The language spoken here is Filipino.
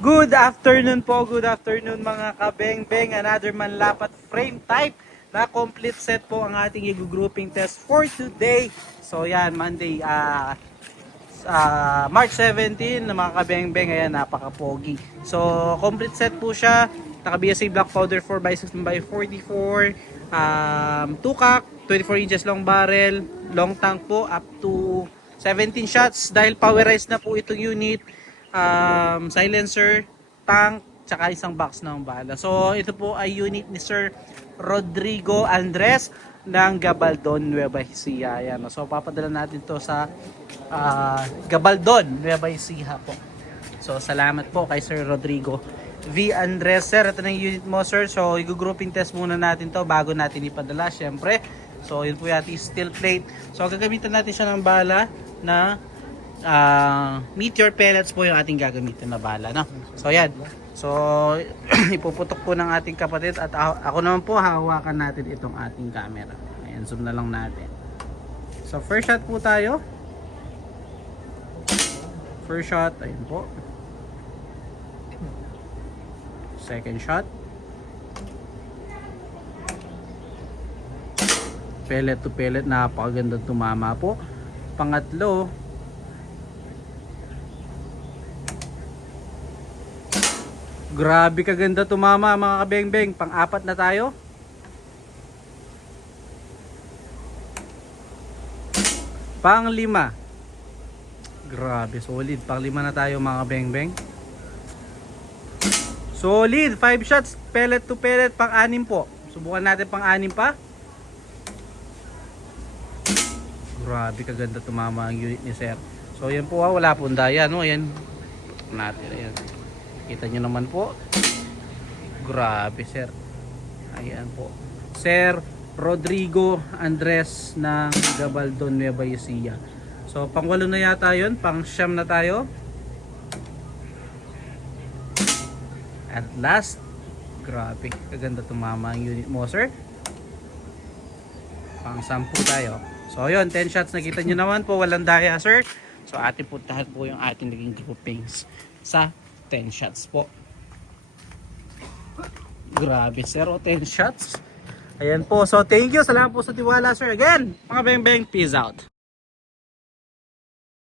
Good afternoon po, good afternoon mga kabeng-beng. Another manlapat frame type na complete set po ang ating i-grouping test for today. So yan, Monday, March 17 na mga kabeng-beng. Ayan, napaka-pogi. So complete set po siya. Naka-BSA black powder 4x16x44, 2-cock, 24 inches long barrel, long tank po up to 17 shots dahil powerized na po itong unit. Silencer, tank, tsaka isang box ng bala. So ito po ay unit ni Sir Rodrigo Andres ng Gabaldon, Nueva Ecija. Ayan. So papadala natin to sa Gabaldon, Nueva Ecija po. So salamat po kay Sir Rodrigo V. Andres. Sir, ito na yung unit mo, sir. So i-grouping test muna natin to bago natin ipadala, syempre. So yun po yung ating steel plate. So gagamitan natin siya ng bala na meteor pellets po yung ating gagamitin na bala, no? So yan. So ipuputok po ng ating kapatid at ako naman po hahawakan natin itong ating camera. Ayan, zoom na lang natin. So first shot po tayo. First shot, ayun po. Second shot. Pellet to pellet, napakaganda tumama po. Pangatlo, grabe kaganda tumama mga kabeng-beng. Pang-apat na tayo. Pang-lima. Grabe, solid. Pang-lima na tayo mga kabeng-beng. Solid, 5 shots, pellet to pellet, pang-anim po. Subukan natin pang-anim pa. Grabe kaganda tumama ang unit ni Sir. So yan po, wala pong daya, no? Ayan natin, ayan. Kita nyo naman po. Grabe, sir. Ayan po. Sir Rodrigo Andres ng Gabaldon, Nueva Ecija. So, pang-walo na yata yun. Pang-siyam na tayo. At last, grabe. Kaganda tumama ang unit mo, sir. Pang-sampu tayo. So, yun. 10 shots. Nakita nyo naman po. Walang daya, sir. So, ating puntahan po yung ating naging groupings sa 10 shots po. Grabe, sir, 10 shots. Ayan po. So thank you. Salamat po sa tiwala, sir. Again, mga beng-beng, peace out.